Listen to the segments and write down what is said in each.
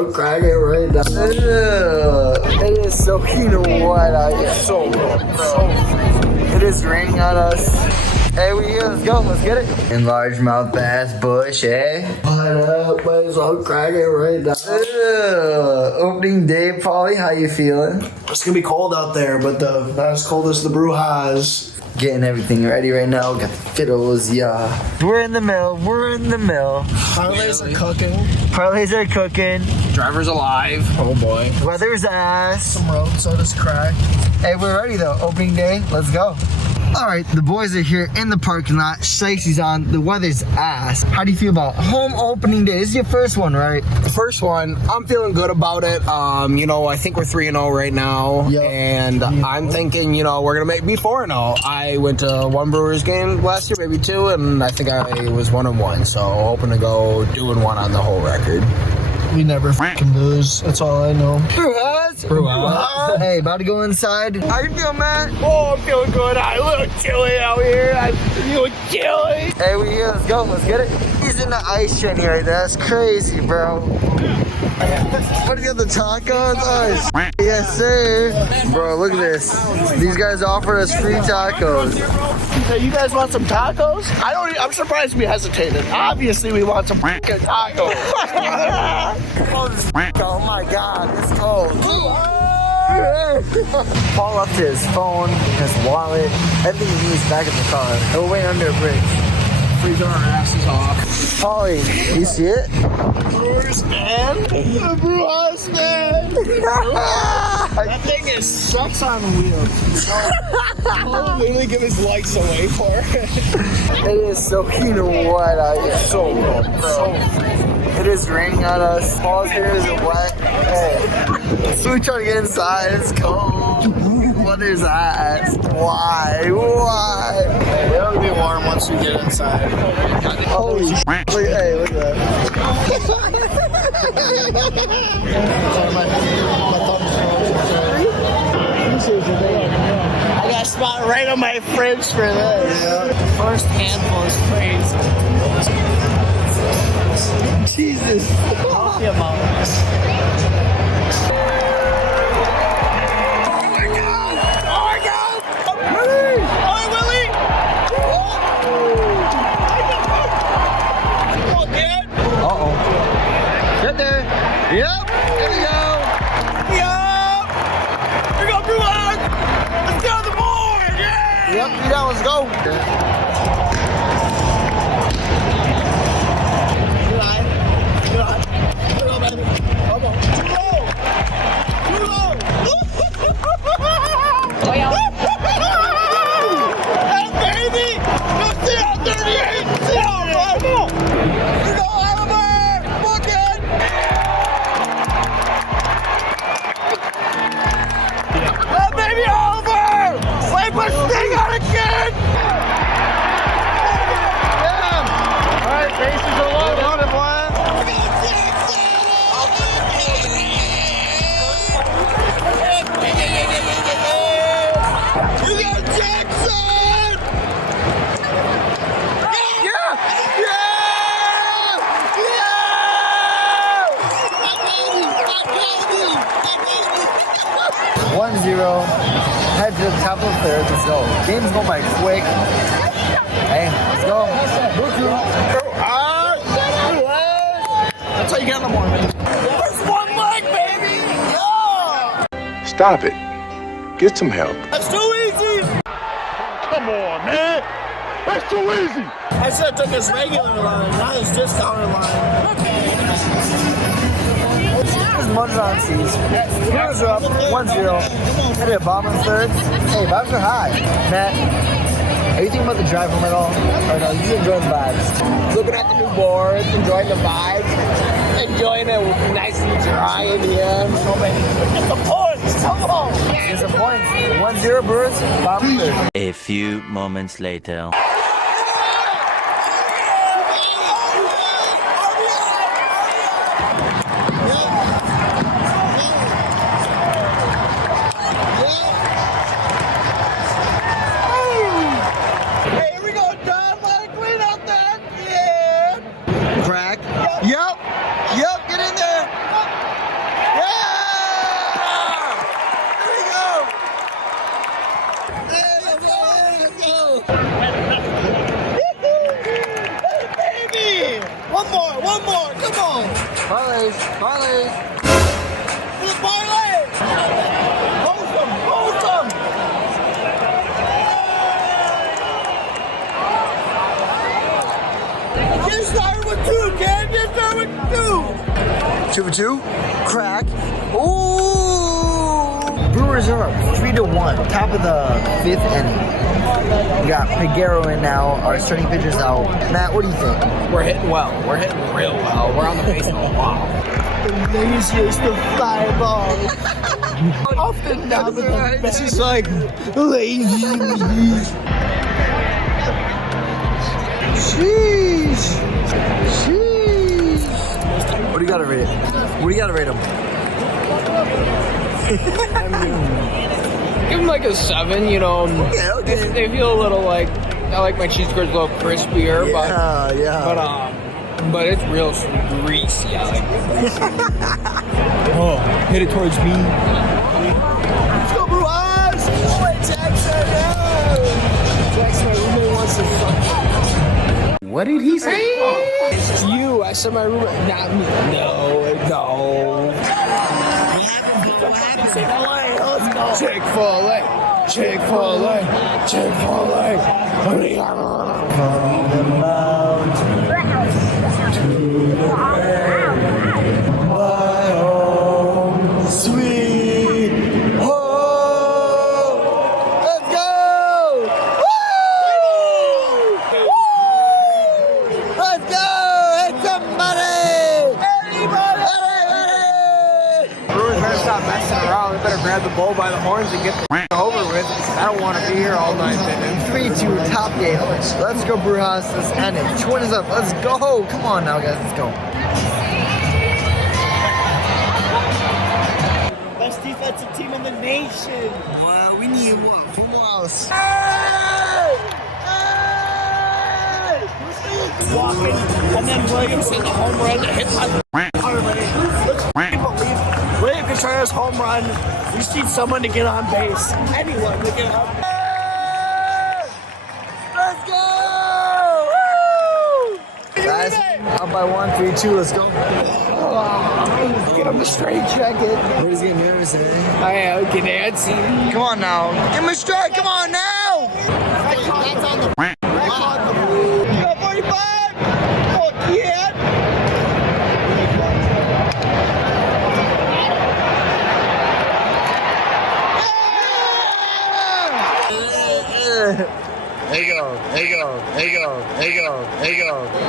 I'm cracking right now. It is soaking wet out here. So freezing. It is raining on us. Hey, we here. Let's go. Let's get it. In largemouth bass bush, eh? What up, boys? I'm cracking right now. Opening day, Paulie. How you feeling? It's gonna be cold out there, but not as cold as the brew has. Getting everything ready right now. Got the fiddles, yeah. We're in the mill. We're in the mill. Parlays are cooking. Parlays are cooking. Driver's alive. Oh boy. Weather's ass. Some road soda's cracked. Hey, we're ready though. Opening day. Let's go. All right, the boys are here in the parking lot. Shicey's on. The weather's ass. How do you feel about home opening day? This is your first one, right? The first one, I'm feeling good about it. You know, I think we're 3-0 right now. Yep. And I'm thinking, you know, we're going to be 4-0. I went to one Brewers game last year, maybe 2, and I think I was 1-1. So hoping to go 2-1 on the whole record. We never fucking lose. That's all I know. Hey, about to go inside. How you feeling, man? Oh, I'm feeling good. I look chilly out here. I feel chilly. Hey, we here. Let's go. Let's get it. He's in the ice trendy right there. That's crazy, bro. What do you got, the tacos? Oh, yes, sir. Bro, look at this. These guys offered us free tacos. Hey, you guys want some tacos? I'm surprised we hesitated. Obviously, we want some fucking tacos. Oh my God, it's cold. Paul left his phone, his wallet, everything he needs back in the car. And we're waiting under a bridge. Freezing our asses off. Paulie, you see it? Brewers, man. The Brewers, man. That thing sucks on wheels. I'll literally give his lights away for it. It is soaking wet out here. So freezing. It is raining on us. Paul's hair is wet. Hey. So we try to get inside. It's cold. What is that? Why? Hey, it'll be warm once we get inside. Holy shit. Hey, look at that. I got a spot right on my fridge for this. Yeah. First handful is crazy. Jesus. Healthy amount. Get there. Yep. There we go. Yup! We go, Brewers! Let's go on the board! Yeah! Yep, you down, let's go. Good eye. Good eye. Good eye, baby. Come on. Too low! Too low! Hey, baby! Go see out 38! See out, come on! We go, Oliver! Look it! That baby Oliver! Wait, put Sting on it, kid! Yeah! Alright, bases are loaded. Loaded, boy. You got Jackson! Yeah! Yeah! 1-0. Head to the top of the third. Let's go. Game's going by quick. Hey, let's go. That's how you get in the morning. There's one leg, baby! Yeah! Stop it. Get some help. That's too easy! Come on, man. That's too easy. I should have took his regular line, not his discounted line. This is Mundron seas. Brewers are up 1-0. Had a bomb in third. Hey, vibes are high. Matt, are you thinking about the drive home at all? Or no, you enjoying the vibes? Looking at the new boards, enjoying the vibes, enjoying it nice and dry in here. Get the points! Come on! Get some points. 1-0 Brewers, bomb in third. A few moments later. Crack. Yep, get in there. Baby! One more, come on! Parlays. For the parlay! Hold them! Get started with two, kid! Get started with two! 2 for 2. Crack. Ooh! Brewers are up 3-1. Top of the 5th inning. We got Peguero in now. Our starting pitcher's out. Matt, what do you think? We're hitting well. We're hitting real well. We're on the base of a wow. The laziest of fly balls. Off the knob of the bat. This is like lazy. Sheesh. What do you gotta rate it? What do you gotta rate him? Give them like a 7, you know. Okay. They feel a little like, I like my cheese curds a little crispier, but it's real greasy. I like it. Oh, hit it towards me. Let's go, Brewers! Oh, wait, Jackson, no! Jackson, my roommate wants to fuck. What did he say? You, I said my roommate, not me. No. Chick-fil-A, let's go. Chick-fil-A. Sweet home. Let's go. Woo! Let's go. Hit somebody. Anybody. Brewers better stop messing around. We better grab the bull by the horns and get the over with. I don't want to be here all night. 3-2 top game. Let's go, Brewhouse. Let's end it. Twin is up. Let's go. Come on now, guys. Let's go. Best defensive team in the nation. Wow, we need what? Who else? Walking, and then Williams hit the home run to hit my parlay. Let's believe William Contreras home run. We just need someone to get on base. Anyone to get on base. Let's go! Woo! Guys, up by 1, 3-2. Let's go. Get him the straight jacket. We're just getting nervous, eh? I am getting antsy. Come on now. Give him a strike. Come on now. That's on the. That's on the. 45. Oh, yeah. There you go.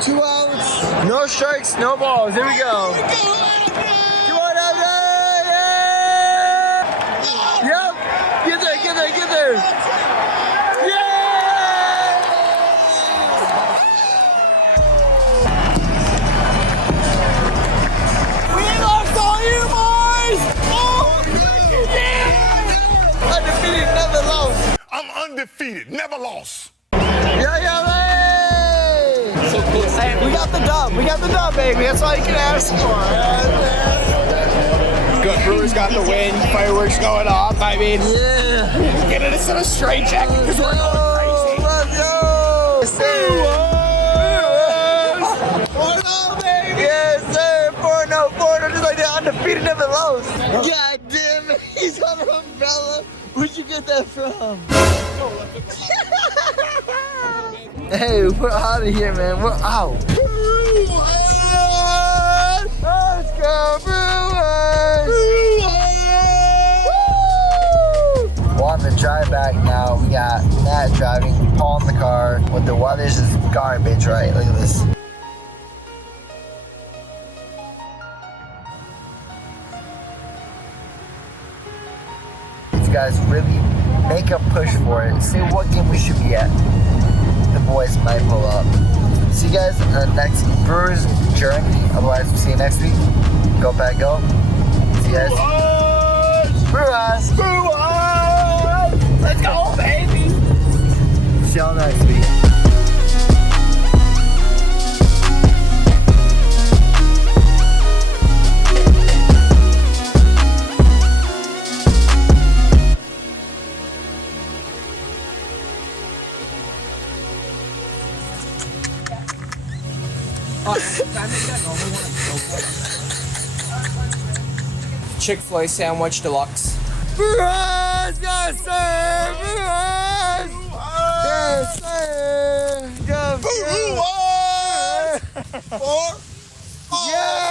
2 outs. No strikes, no balls. Here we go. 2 out of there. Yeah. Yep. Get there. Yeah. We lost all you boys. Oh, yeah. Undefeated, never lost. I'm undefeated, never lost. Yeah, So close. Hey, we got the dub, baby. That's all you can ask for. Good. Brewers got the win. Fireworks going off. I mean, yeah. get it instead of straight jacket because we're going crazy. Let's go. Yes, sir. 4-0, baby. Yes, sir. 4-0, just like that. Undefeated, never lost. God damn it. He's on an umbrella. Where'd you get that from? Hey, we're out of here, man. We're out. Let's go, Brewers! We're on the drive back now. We got Matt driving, Paul in the car. With the weather's just garbage, right? Look at this. These guys really make a push for it. Say what game we should be at. The boys might pull up. See you guys in the next Brewers journey. Otherwise, we'll see you next week. Go Pack Go. See you guys. Brewers! Let's go, baby. See y'all next week. Chick-fil-A sandwich deluxe. Brewers, yes sir! Brewers! Yes sir! Brewers! Yeah!